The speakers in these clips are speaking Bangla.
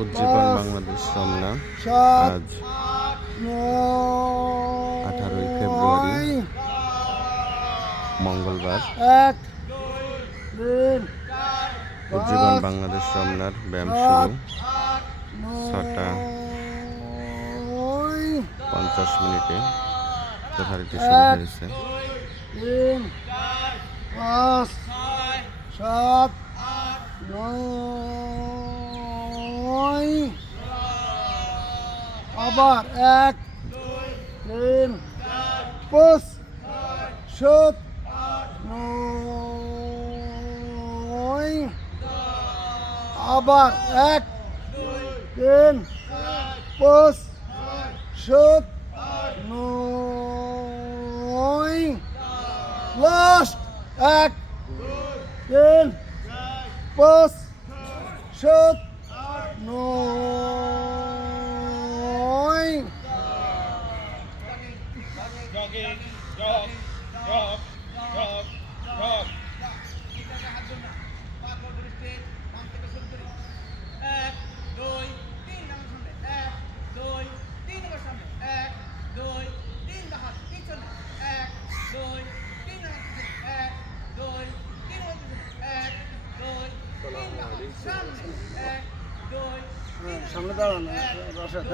উজ্জীবন বাংলাদেশ রমনা আজ 18ই ফেব্রুয়ারি মঙ্গলবার। উজ্জীবন বাংলাদেশ রমনার ব্যায়াম শুরু 6টা 50 মিনিটে যথারীতি শুরু হয়েছে। 3, 5, 7, 9 আবার 1, 3, 5, 7, 9 আবার 1, 3, 5, 7, 9 last 1, 3, 5, 7, 9 Jogging, jog, jog, jog, jog. সামনে দাঁড়ান রশদ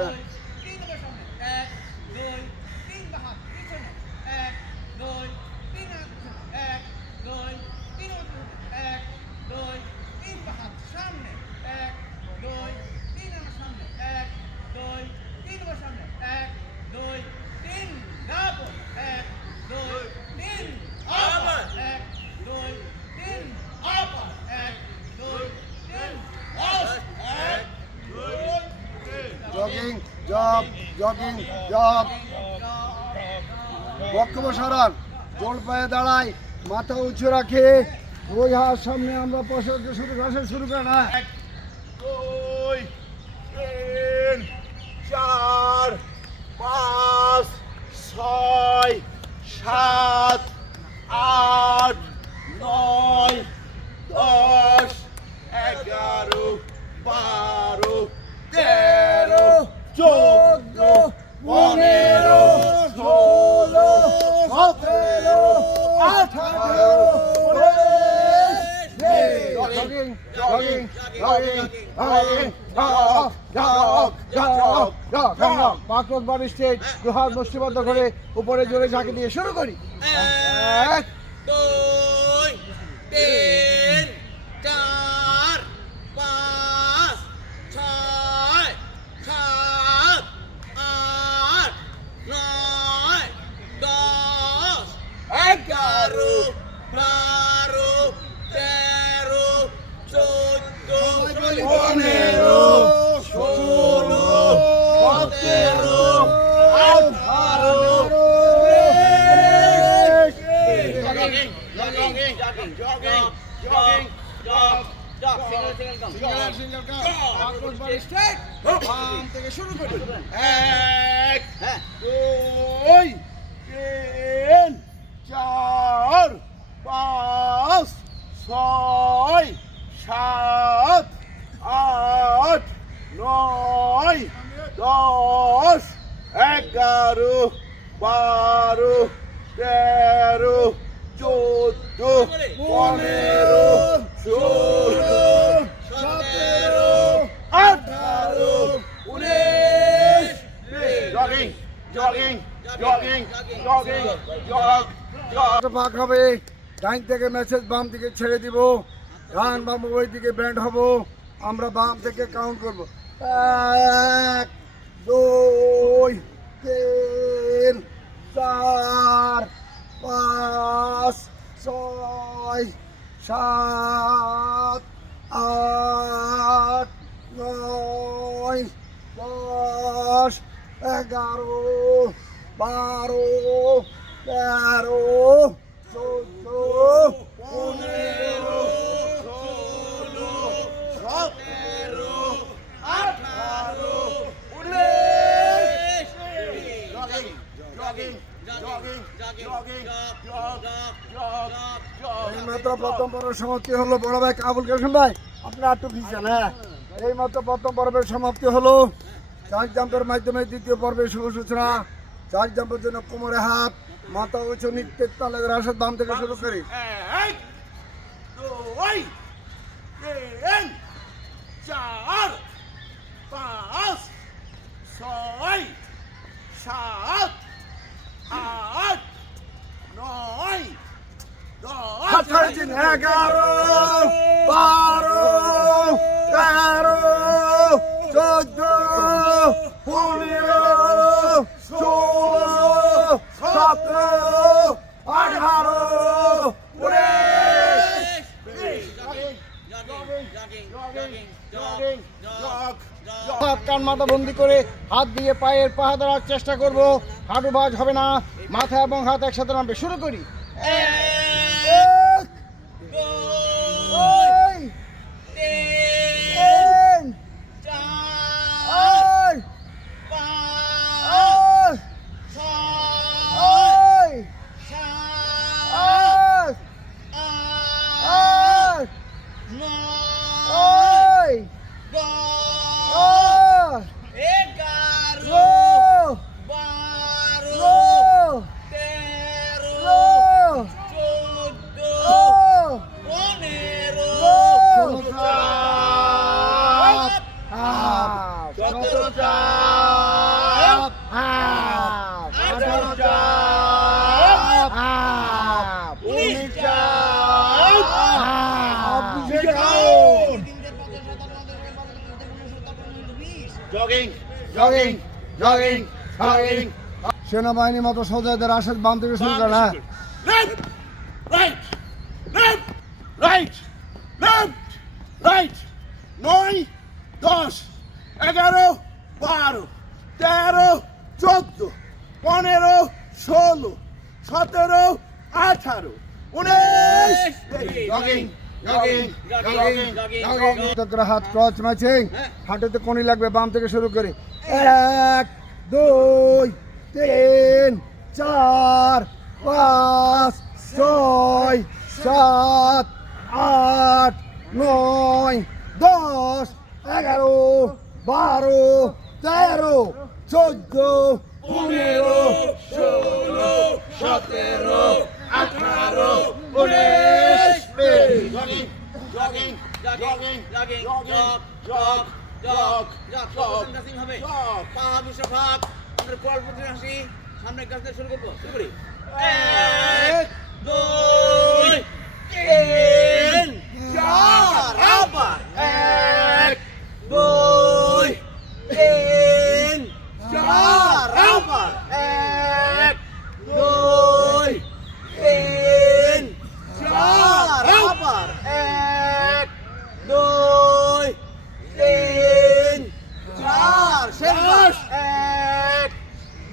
জগিং জগ বক্তব্য সরান, জোর পায়ে দাঁড়ায়, মাথা উঁচু রাখে, দুই হাত সামনে আমরা পছন্দ শুরু করে না। 2, 3, 4, 5, 6, 7, 8, 9, 10, 11, 12, 13, 14, 15, 16, 17, 18, পাকড় বাড়ি স্টেট দুহাত মুষ্টিবদ্ধ করে উপরে জোরে ঝাঁকি দিয়ে শুরু করি। 1, 2, 3, 4, 5, 6, 7, 8, 9, 10, 11, 12, 13, 14, 15, 16, 17, 18, থেকে শুরু করি। 1, 2, 3, 4, 5, 6, 7, 8, 9, 10, 11, 12, 13, 14, 15, 16, 17, 18, 19. Jogging. ভাগ হবে, ডাইন থেকে মেসেজ বাম দিকে ছেড়ে দিব, ডান বাম উভয় দিকে ব্যান্ড হব, আমরা বাম থেকে কাউন্ট করব। 1, 2, 3, 4, 5, 6, 7, 8, 9, 10, 11, 12, 13, 14, 15, 16, 17, 18, 19। মাত্র প্রথম পর্ব সমাপ্তি হলো। বড় ভাই কাবুল করেছেন ভাই, আপনারা একটু ভিজছেন। হ্যাঁ এই মতো প্রথম পর্বের সমাপ্তি হলো। 4 জাম্পের মাধ্যমে দ্বিতীয় পর্বের শুভ সূচনা। 4 জাম্পের জন্য কোমরে হাত, মাথা উঁচু, নৃত্যের তালে রাশেদ বাম থেকে শুরু করি। 1 2 3 4 5 6 7 8 9 হাত 10 ছাড়ছেন 11 12 13 14 15 16 17 18 হাত কান মাথা বন্দি করে হাত দিয়ে পায়ের পাহা ধরার চেষ্টা করব। হাঁটু ভাঁজ হবে না, মাথা এবং হাত একসাথে নামবে। শুরু করি। 1 2 3 4 5 6 7 8 9 সেনাবাহিনী মতো সোজাদের রাশেদ বাম থেকে শুরু করে। হ্যাঁ, Left, right, left, right, left, right. 9 10 11 12 13 14 15 16 17 18 19 হাত ক্রচ ম্যাচিং, হাঁটুতে কোনি লাগবে। বাম থেকে শুরু করি। 1 2 3 4 5 6 7 8 9 10 11 12 13 14 15 16 17 18 19 সামনে কাজ শুরু করবো। শুরু করি। 1 2 3 4 আবার 1 2 3 4 আবার 1 2 3 4 আবার 1 2 3 4 শেষ। 1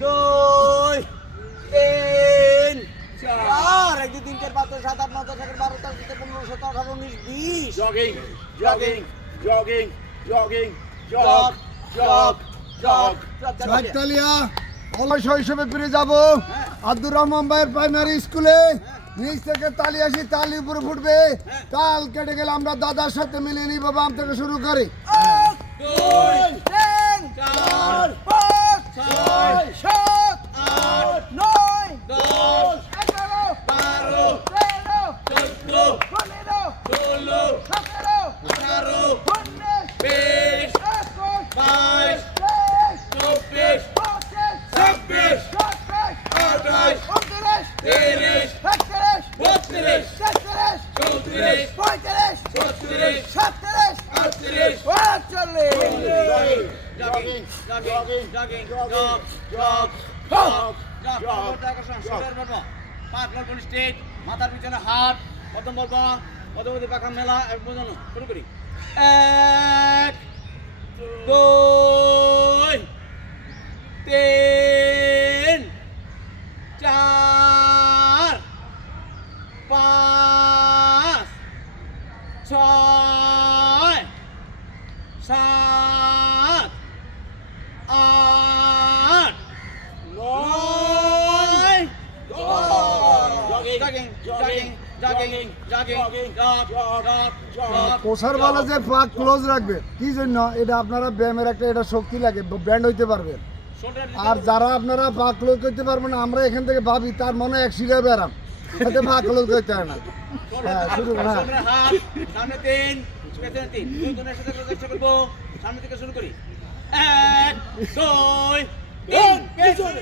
2 3 4 1 2 3 4 5 6 7 8 9 10 11 12 13 14 15 17 18 19 20 Jogging, jogging, jogging, jogging, jog, jog, jog. চারতালিয়া অলয় শৈশবে ফিরে যাব। আব্দুর রহমান ভাইয়ের প্রাইমারি স্কুলে নিচ থেকে তালি আসি, তালি উপরে ফুটবে। তাল কেটে গেলে আমরা দাদার সাথে মিলিয়ে নিব। বাম থেকে শুরু করি। 2 3 4 5 6 7 8 9 10 11 12 13 14 15 16 17 18 19 20 22 23 24 26 27 28 29 30 32 33 34 35 36 37 38 Jogging, jogging, jogging, jog, jog, jog. State মাথার পিছনে হাত প্রথম বলবো, প্রথম পাখা মেলা এক পর্যন্ত শুরু করি। 1 2 3 4 5 6 7 8 9 Jogging, jogging, jogging, jogging, jogging, jog, jog, jog. কোষার বলা যে পা ক্লোজ রাখবে কি জন্য এটা আপনারা ব্যায়ামের একটা এটা শক্তি লাগে ব্যান্ড হইতে পারবে Shoulder আর যারা আপনারা পা ক্লোজ করতে পারবেন না আমরা এখান থেকে ভাবি তার মনে অ্যাক্সিডেন্ট বেরাম এতে পা ক্লোজ করতে হয় না হ্যাঁ শুরু হ্যাঁ সামনে হাত, সামনে 3, পেছনে 3। দুই কোণের সাথে চেষ্টা করবো। সামনে থেকে শুরু করি। 1, 2, 3, পেছনে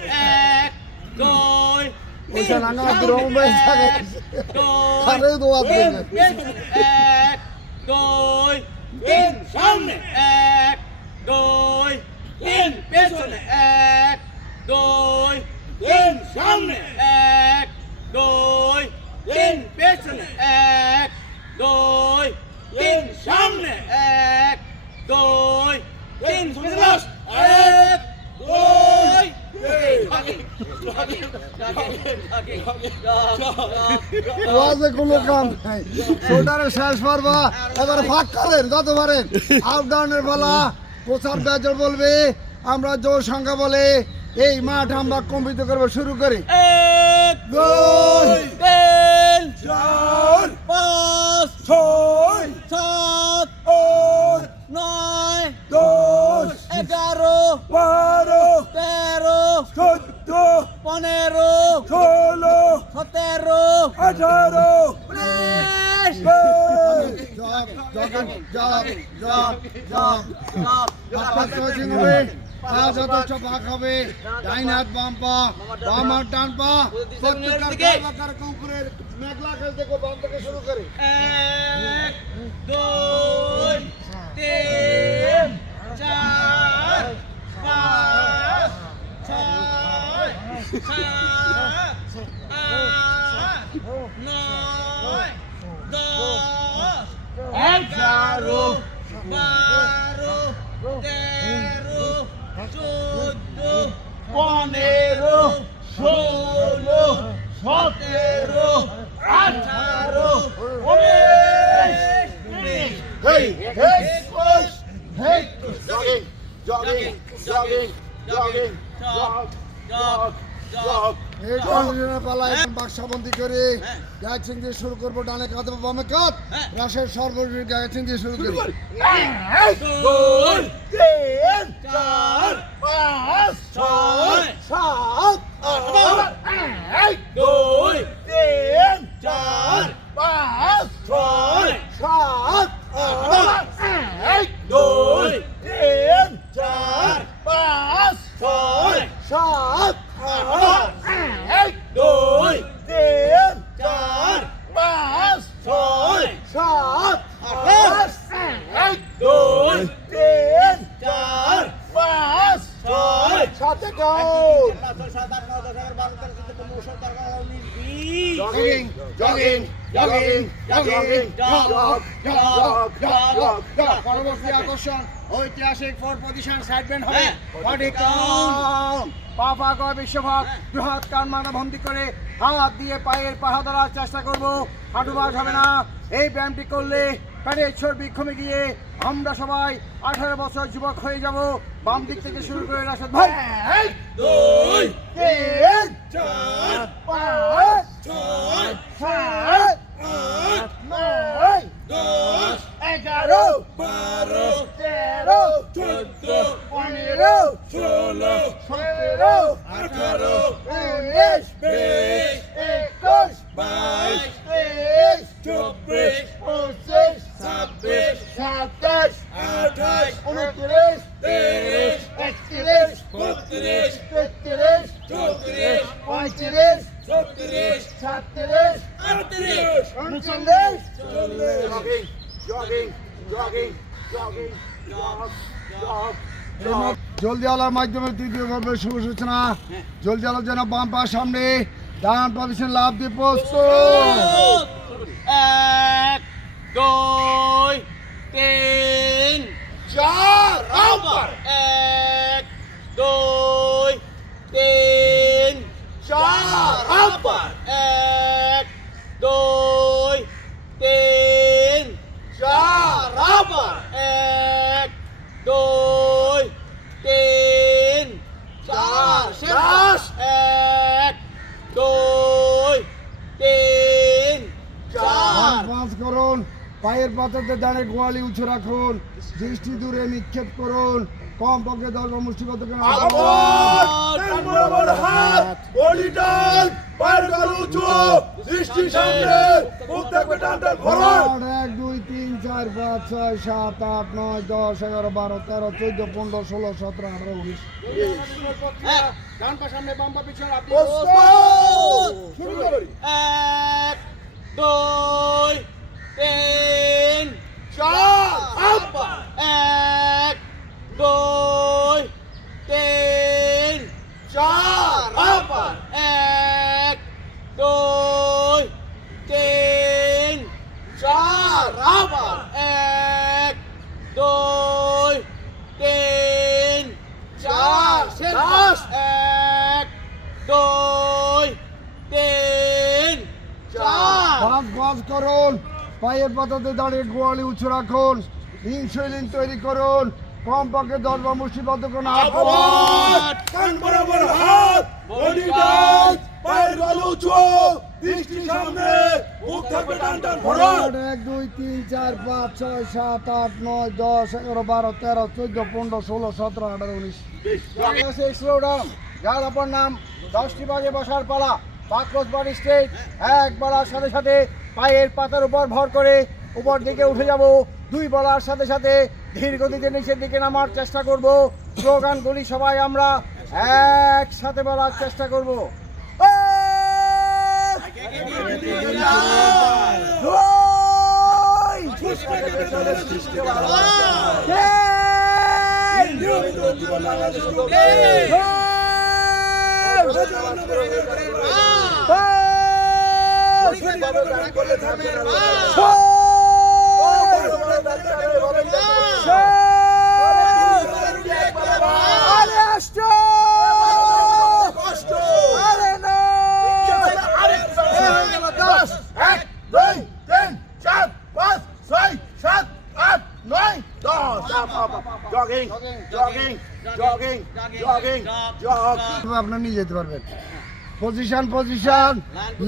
1, 2, ওইটা নাঙ্গা গ্রাউন্ড হয়ে থাকে আরে দোয়া দেবে 1, 2, 3, সামনে 1, 2, 3, পেছনে 1, 2, 3, সামনে 1, 2, 3, পেছনে 1, 2, 3, সামনে 1, 2, 3, পেছনে লাস্ট 1, 2, 3 ওয়াজে কোনো কাম নাই শোল্ডারে শেষ পারবা এবার ফাঁক করেন যত পারেন আপ ডাউনের বলা কোচার ব্যাচর বলবে আমরা জোর সংখ্যা বলে এই মাঠ আমরা কম্পিত করবো শুরু করি 1, 2, 3, 4, 5, 6, 7, 8, 9, 10, 11, 12, 13, 14, 15, 16, 17, 18, 19, যথেষ্ট পাক হবে ডাইন হাত বাম পা বাম হাত ডান পা প্রত্যেকটা কুকুরের মেঘলা খেল দেখো বাম থেকে শুরু করে 1, 2, 3, 4, 5, 6, 7, 8, 9, 10, 11, 12, Jogging, jogging, jogging, jog, jog, jog. এই কন্ডিশনের পালা এখন বাক্সাবন্দি করে গায়চিং দিয়ে শুরু করবো ডানে কাঁধ বামে কাঁধ রাশের সর্বশেষ গায়চিং দিয়ে শুরু করি 7 go! Jogging, jogging, jogging, jogging, jog, jog, jog, jog. পরবর্তী আকর্ষণ ঐতিহাসিক ফোর পজিশন সাইড ব্যান্ড হবে হ্যাঁ। বডি কাউন্ট পা পা করে বিশ্বভাগ বৃহৎ কান মাথা বন্দি করে হাত দিয়ে পায়ের পাহা ধরার চেষ্টা করব হাঁটু বাজ হবে না এই ব্যায়ামটি করলে পেটের চর্বি কমে গিয়ে আমরা সবাই 18 বছর যুবক হয়ে যাব বাম দিক থেকে শুরু করে রাশেদ ভাই 2, 3, 4, 5, 6, 7, 8, 9, 10, 11, 12, 13, 14, 15, 16, 17, 18, 19, 20, 21, 22, 23, 24, 25, 26, 27, 28, 29, 30, 31, 32, 33, 34, 35, 36, 37, 38, 39, 40. Jogging, jogging, jogging, jog, jog, jog. জলদি আলার মাধ্যমে তৃতীয় পর্বের শুভ সূচনা জলদি আলার যেন বাম পা সামনে ডান পা পিছনে লাফ দিয়ে প্রস্তুত 1, 2, 3, 4, Rambar! 1, 2, 3, 4, Rambar! 1, 2, 3, 4, Rambar! 1, 2, 3, 4, Last! 1, 2, 3, পায়ের পাতাতে দাঁড়িয়ে গোয়ালি উঁচু রাখুন, দৃষ্টি দূরে নিক্ষেপ করুন, কমপক্ষে 10 বার মুষ্টিবদ্ধ করুন। কান বরাবর হাত, বডি টান, পায়ের গাল উঁচু, দৃষ্টি সামনে, মুখ থাকবে টান টান ফরওয়ার্ড। 1 2 3 4 5 6 7 8 9 10 11 12 13 14 15 16 17 18 19। ডান পা সামনে বাম পা পিছনে আপনি শুরু করি। 1 2 3 4 আপ 1 2 3 4 আপ 1 2 3 4 আপ 1 2 3 4 লাস্ট 1 2 3 4 5 গজ করুন, পায়ের পাতাতে দাঁড়িয়ে গোয়ালি উঁচু রাখুন, ইনসুলিন তৈরি করুন, কমপক্ষে 10 বার মুষ্টিবদ্ধ করুন। কান বরাবর হাত, বডি টান, পায়ের গাল উঁচু, দৃষ্টি সামনে, মুখ থাকবে টান টান ফরওয়ার্ড। 1 2 3 4 5 6 7 8 9 10 11 12 13 14 15 16 17 18 19। Slow down. যার অপর নাম 10টি বাজে বসার পালা। পাকরস বডি স্ট্রেট। এক বলার সাথে সাথে পায়ের পাতার উপর ভর করে উপর দিকে উঠে যাব। 2 বলার সাথে সাথে ধীর গতিতে নিচের দিকে নামার চেষ্টা করব। স্লোগানগুলি সবাই আমরা একসাথে বলার চেষ্টা করব। Jogging jogging jogging jogging jug. আপনার নিয়ে যেতে পারবেন। পজিশন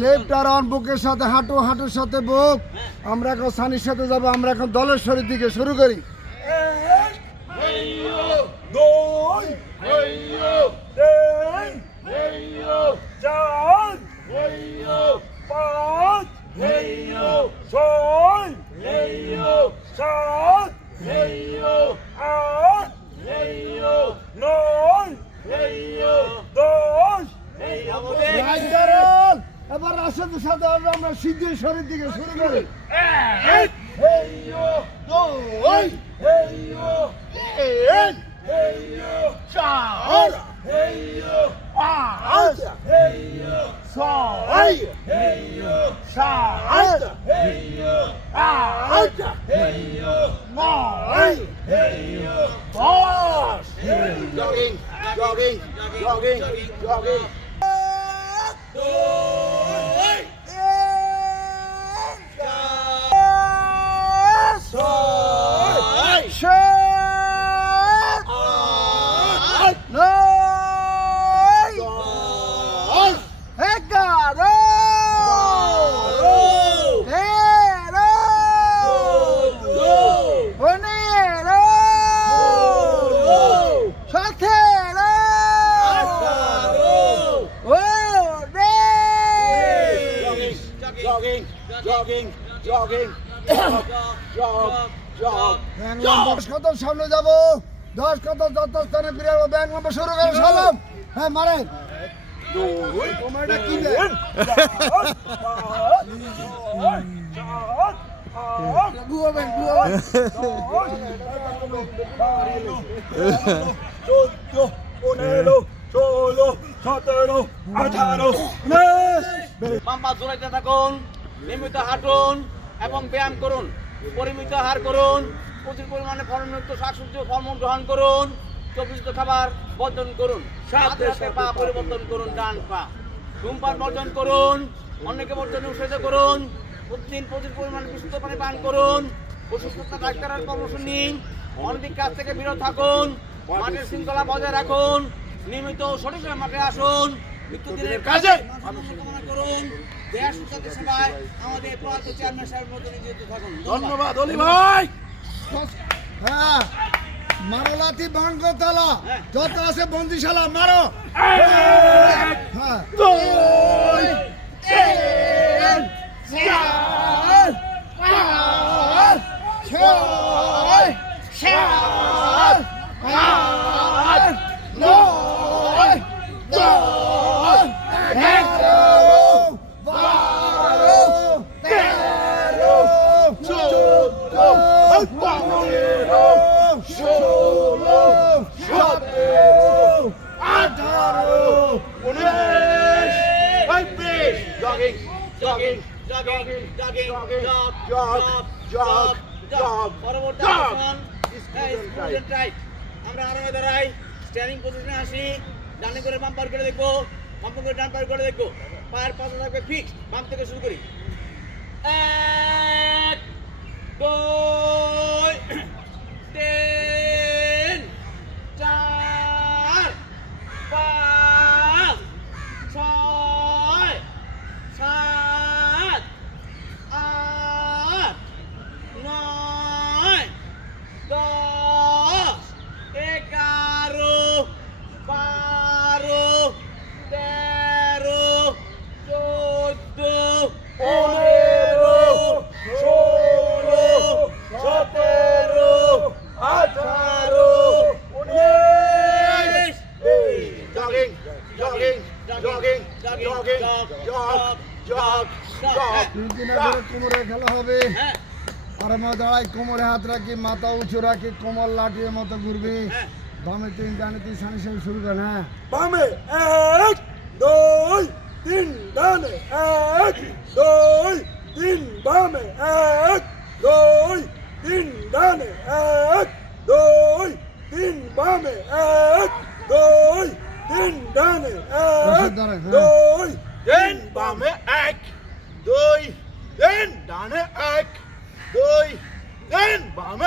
লেফট আর অন বুকের সাথে হাঁটু, হাঁটুর সাথে বুক। আমরা এখন সানির সাথে যাব। আমরা এখন দলের শরীর দিকে শুরু করি। দুই তিন চার পাঁচ ছয় সাত আট নয় 10। এবার রাশেদের সাথে আমরা সিদ্ধির শরীর দিকে শুরু করি। এক দুই তিন চার পাঁচ ছয় সাত আট নয় 10। Jogging jogging jogging jogging. Jogging, jogging, jogging, jog, jog, jog, jog. 10 কদম সামনে যাব, 10 কদম যত স্থানে ফিরে যাবো। ব্যাংক নম্বর শুরু করে সালাম। হ্যাঁ মারেন। তোমরা কি দেন? গুয়াবেন। 14, 15, 16, 17, 18, বাম পা জোড়াইতে থাকুন, নিয়মিত হাঁটুন এবং ব্যায়াম করুন, পরিমিত আহার করুন, প্রচুর পরিমাণে ফলমুক্ত শাকসবজি ও ফলমূল গ্রহণ করুন, চব্বিশিত খাবার বর্জন করুন, সাথে সাথে পা পরিবর্তন করুন, ডান পা ধূমপান বর্জন করুন, অন্যকে বর্জনে উৎসাহিত করুন, প্রতিদিন প্রচুর পরিমাণে বিশুদ্ধ পানি পান করুন, অসুস্থতা ডাক্তারের পরামর্শ নিন, অনধিক কাজ থেকে বিরত থাকুন, মাঠের শৃঙ্খলা বজায় রাখুন, নিয়মিত সঠিক সময়ে মাঠে আসুন, মৃত্যুদিনের কাজে কামনা করুন। দেশ জাতীয় সভায় আমাদের প্রয়াত চেয়ারম্যান সাহেবের মতো নিয়োজিত থাকুন। ধন্যবাদ অলি ভাই। হ্যাঁ মারো লাথি ভাঙ্গো তালা যত আছে বন্দিশালা মারো। হ্যাঁ দুই, তিন, চার, পাঁচ, ছয়, সাত, আট, নয়, দশ, 11, 12, 13, 14, 15, 16, 17, 18, 19, 20. Jogging, jogging, jogging jogging jug jog, jog, jog, পরবর্তী jog. আসন স্টুডেন্ট রাইট। আমরা আরামে দাঁড়াই, স্ট্যান্ডিং পজিশনে আসি, ডানে করে বাম পার করে দেখবো, বাম করে ডান পার করে দেখবো, পায়ের পাশে থাকবে ফিক্স। বাম থেকে শুরু করি। 1 2 3 4 5 6 7 8 9 10 11 12 13 14 15, 16, 17, 18, 19. Jogging, jogging, jogging, jogging, jog, jog, jog. তিন দিনের করে কোমরে খেলা হবে। হ্যাঁ আর আমরা দাঁড়াই কোমরে হাত রাখি মাথা উঁচু রাখি কোমর লাঠির মতো ঘুরবি। হ্যাঁ বামে তিন ডানে তিন সানি সানি শুরু করেন। হ্যাঁ বামে 1 2 3 ডানে 1 2 3 বামে 1 2 3 ডানে 1 2 3 বামে 1 2 3 ডানে 1 2 3 বামে 1 2 3 ডানে 1 2 3 বামে 1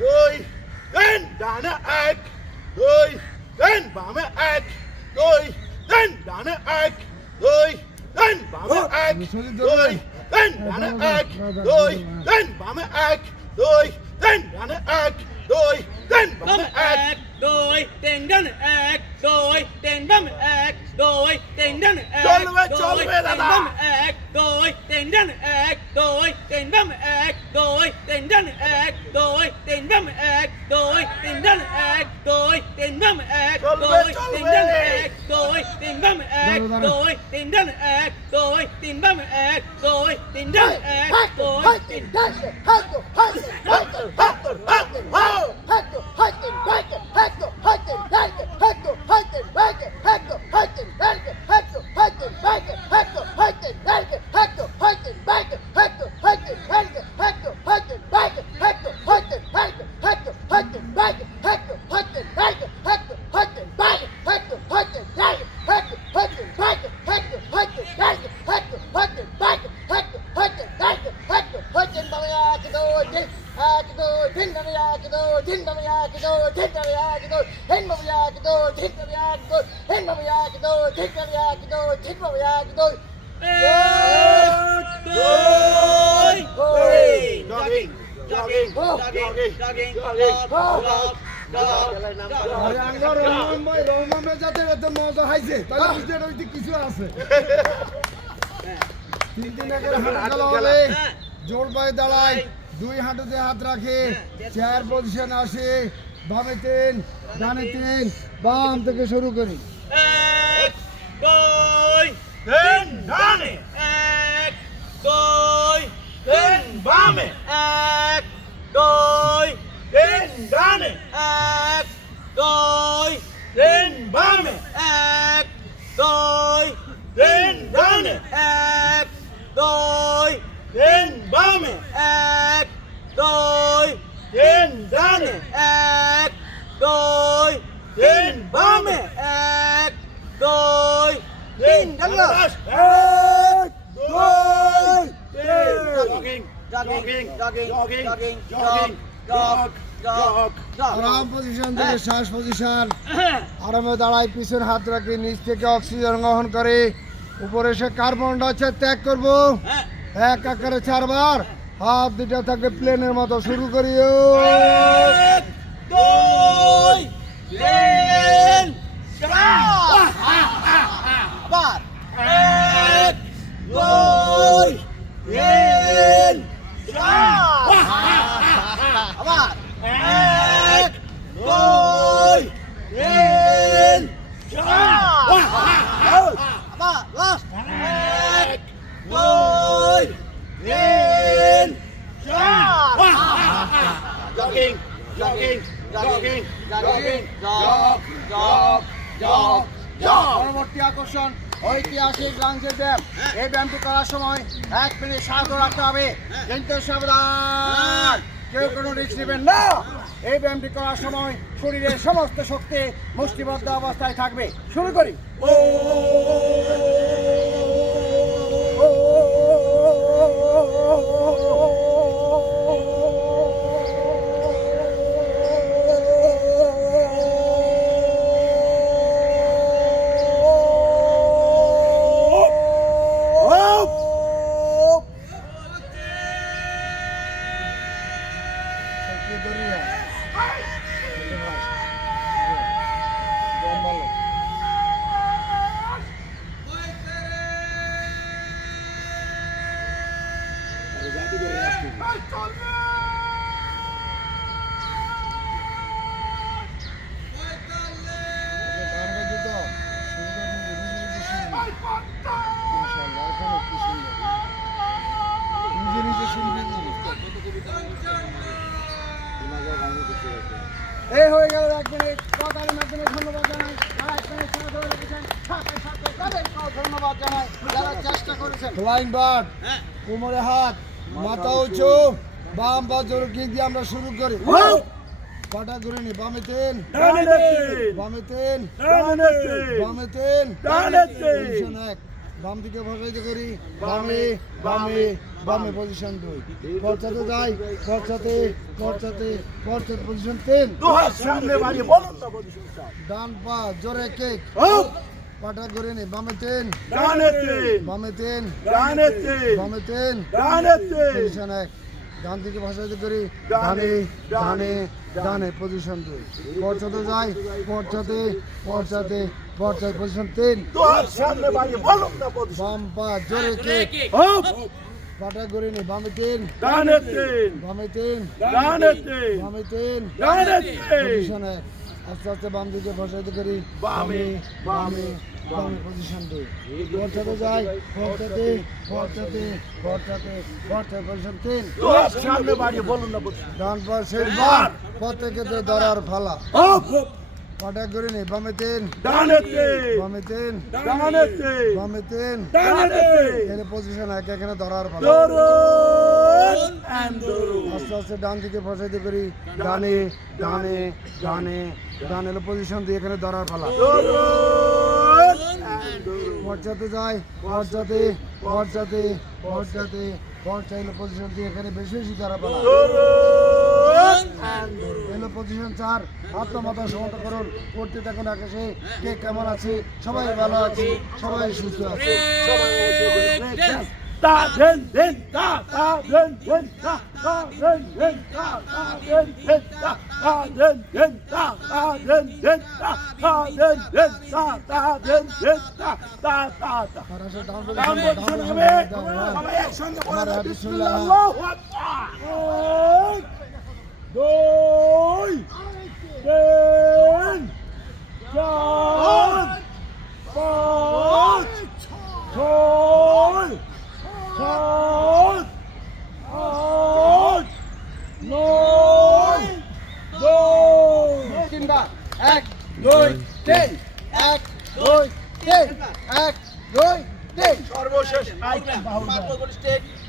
2 3 ডানে 1 2 3 বামে 1 2 3 ডানে 1 2 3 বামে 1 2 3 ডানে 1 2 3 বামে 1 2 3 ডানে 1 2 3 বামে 1 1 2 3 ডান 1 2 3 বাম 1 2 3 ডান 1 চলবে দাদা। 1 2 3 ডান 1 2 3 বাম 1 2 3 ডান 1 2 3 বাম 1 2 3 ডান 1 2 3 বাম 1 2 3 ডান 1 2 3 বাম 1 2 3 ডান 1 2 3 বাম 1 2 3 ডান 1 2 3 Jogging, jogging, jogging, jogging, আরে আঙ্গা রহমান ভাই রহমান ভাই যাতে এত মজা খাইছে তাহলে বুঝতে রইতে কিছু আছে। তিন দিন আগে হাঁটা খেলা হলে জোর পায়ে দাঁড়াই দুই হাঁটুতে হাত রাখে চেয়ার পজিশন আসে বামে তিন ডানে তিন বাম থেকে শুরু করি। 1 2 then ডানে 1 2 then বামে 1 2 then ডানে 1 2 then বামে 1 2 then ডানে 1 2 then বামে 1 2 then ডানে 1 2 then বামে 1 2 then 3 ডানলো 1 2 jogging, jogging, jogging, jogging, jogging, jogging, jog, jog, jog. আরাম পজিশন থেকে শ্বাস পজিশন আরামে দাঁড়াই পিছন হাত রাখি নিচ থেকে অক্সিজেন গ্রহণ করে উপরে এসে কার্বনটা হচ্ছে ত্যাগ করবো হ্যাঁ এক আকারে 4 বার হাত দুটা থাকবে প্লেনের মতো শুরু করি এক দুই তিন চার আবার এক দুই তিন চার আবার এক দুই তিন চার আবার লাস্ট এক দুই তিন চার jogging jogging jogging jogging jog jog jog jog পরবর্তী আকর্ষণ ঐতিহাসিক লাঞ্চের ব্যায়াম। এই ব্যায়ামটি করার সময় 1 মিনিট শান্ত রাখতে হবে, কিন্তু সাবধান, কেউ কোনো রিস্ক নেবেন না। এই ব্যায়ামটি করার সময় শরীরের সমস্ত শক্তি মুষ্টিবদ্ধ অবস্থায় থাকবে। শুরু করি। এই হয়ে গেল 1 মিনিট। কথার মাধ্যমে ধন্যবাদ জানাই যারা 1 মিনিট সময় ধরে রেখেছেন, সাথে সাথে তাদেরকেও ধন্যবাদ জানাই যারা চেষ্টা করেছেন। ফ্লাইং বার্ড কোমরে হাত মাথা উঁচু বাম পা জোরে কিক দিয়ে আমরা শুরু করি পাটা ঘুরে নি বামে 3 বামে 3 বামে 3 পজিশন 1 বাম দিকে ভাসাইতে করি বামে বামে বামে পজিশন 2 পশ্চাতে যাই পশ্চাতে পশ্চাতে পশ্চাতে পজিশন 3 সামনে বাড়িয়ে বলুন না পজিশন ডান পা জোরে কিক পাটা ঘুরে নি বামে 3 ডানে 3 বামে 3 ডানে 3 বামে 3 ডানে 3 পজিশন 1 ডান দিকে ভাসাইতে করি ডানে ডানে ডানে পজিশন 2 পশ্চাতে যাই পশ্চাতে পশ্চাতে পশ্চাতে পজিশন 3 সামনে বাড়িয়ে বলুন না পজিশন বাম পা জোরে কিক পাটা ঘুরে নি বামে 3 ডানে 3 বামে 3 ডানে 3 বামে 3 ডানে 3 পজিশন 1 আস্তে আস্তে বাম দিকে ভাসাইতে করি বামে বামে বামে পজিশন 2 পশ্চাতে যাই পশ্চাতে পশ্চাতে পশ্চাতে পশ্চাতে পজিশন 3 সামনে বাড়িয়ে বলুন না পজিশন ডান পা শেষবার প্রত্যেকে ধরার ফালা পাটা করে নি বামে 3 ডানে 3 বামে 3 ডানে 3 বামে 3 ডানে 3 এর পজিশন এক এখানে ধরার ফালা দরুন এন্ড দরুন আস্তে আস্তে ডান দিকে ফসাইতে করি ডানে ডানে ডানে ডানে পজিশন দিয়ে এখানে ধরার ফালা দরুন এন্ড দরুন পশ্চাতে যাই পশ্চাতে পশ্চাতে পশ্চাতে পশ্চাতে পজিশন দিয়ে এখানে বেশি বেশি ধরার ফালা দরুন এন্ড দরুন এলো পজিশন 4 হাত মাথা সমান করুন করতে থাকুন আকাশে কে কেমন আছে সবাই ভালো আছে সবাই সুস্থ আছে সবাই তা দেন দেন তা দেন দেন তা দেন দেন তা দেন দেন তা দেন দেন তা দেন দেন তা দেন দেন তা দেন দেন তা আর আসে ডাউন ডান পজিশন হবে সবাই একসঙ্গে বলে দাও বিসমিল্লাহ আল্লাহু আকবার 1 2 3 4 5 6 7 8 9 10 তিনবার 1 2 3 1 2 3 1 2 3 সর্বশেষ আইটেম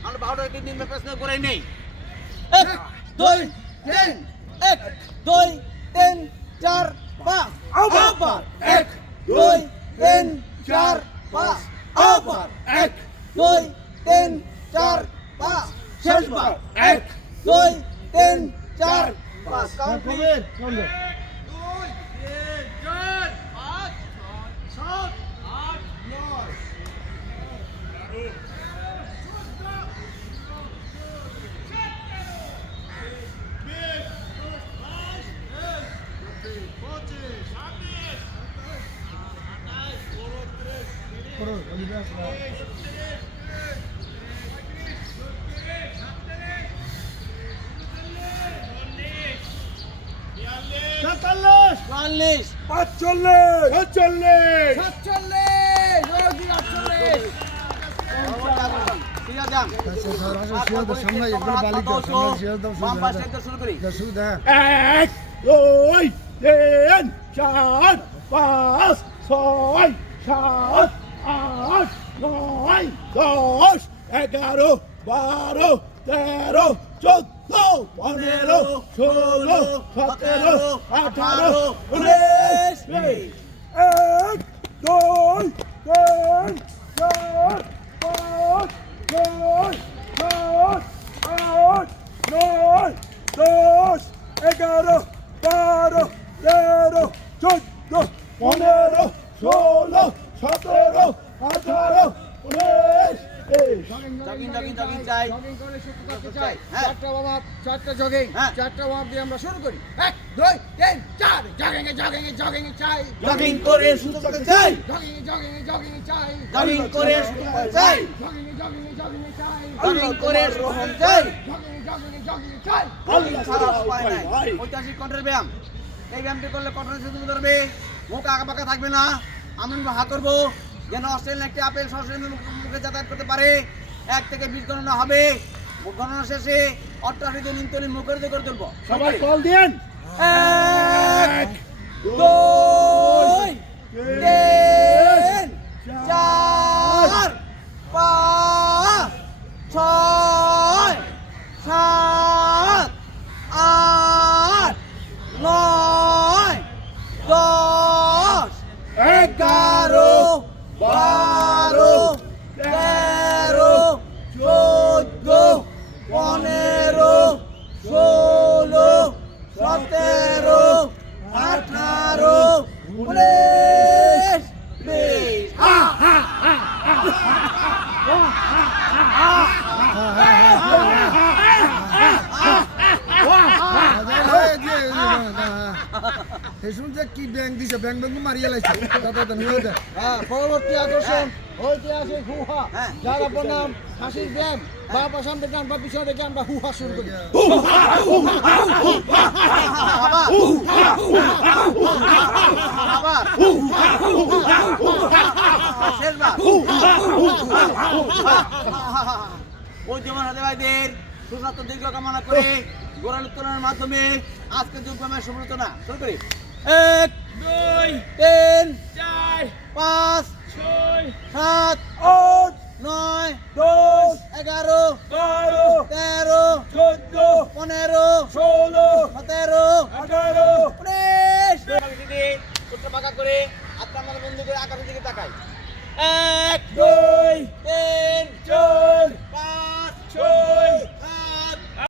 আমরা বাহুটাকে তিন দিন প্রশ্ন করে নেই 1 2 3 1 2 3 4 5 আবার 1 2 3 4 5 আবার 1 2 3 4 5 শেষবার 1 2 3 4 5 কমপ্লিট কমলো চুয়াল্লিশ, 45 46 সামনে এগুলো বালি দাও, সামনে শেয়ার দাও, বাম পাশে একটু শুরু করি। শুধু দেখ 1 2 3 4 5 6 7 8 9 10 11 12 13 14 15 16 17 18 19 1 2 3 4 5 6 7 8 9 10 11 12 13 14 15 16 17 18 19 জগিং চাই। জগিং করে শুরু করতে চাই। হ্যাঁ। 4টা ওয়ার্ম আপ, 4টা জগিং, হ্যাঁ। 4টা ওয়ার্ম দিয়ে আমরা শুরু করি। 1 2 3 4 জগিং চাই। জগিং করে শুরু করতে চাই। জগিং চাই। জগিং করে শুরু করতে চাই। জগিং চাই। জগিং করে শুরু করতে চাই। জগিং চাই। জগিং ছাড়া উপায় নাই। ঐতিহাসিক কণ্ঠের ব্যায়াম। এই ব্যায়ামটি করলে কণ্ঠের সাথে ধরবে, মুখ আঁকাবাঁকা থাকবে না। আমি হা করবো যেন অস্ট্রেলিয়ান একটি আপেল সরাসরি মুখে যাতায়াত করতে পারে। 1 থেকে 20 গণনা হবে। গণনা শেষে অট্টাশিত নিন্তলি মুখের দিকে করে তুলবো। সবাই কল দিন 1 2 3 4 5 6 7 8 9 10 11 12 13 14 15 16 17 18 19 20 এই শুনছে কি ব্যাংক দিছে, ব্যাংক মারিয়ে লাইছে দাদা নিয়ে যায়। হ্যাঁ, পরবর্তী আকর্ষণ ঐতিহাসিক হুহা, হ্যাঁ। যার অপর নাম হাসির ব্যায়াম। বা পাশাম থেকে বা পিছনে থেকে আমরা হুহা শুরু করি। আবার শেষবার ওই যেমন হাতে ভাইদের সুস্বাস্থ্য দীর্ঘ কামনা করে গোড়াল উত্তোলনের মাধ্যমে আজকে যোগব্যায়ামের সমালোচনা শুরু করি। 1 2 3 4 5 6 7 8 9 10 11 12 13 14 15 16 17 18 19 উত্তর পাকা করে হাতটা আমাদের বন্ধু করে আকাশের দিকে তাকাই। 1 2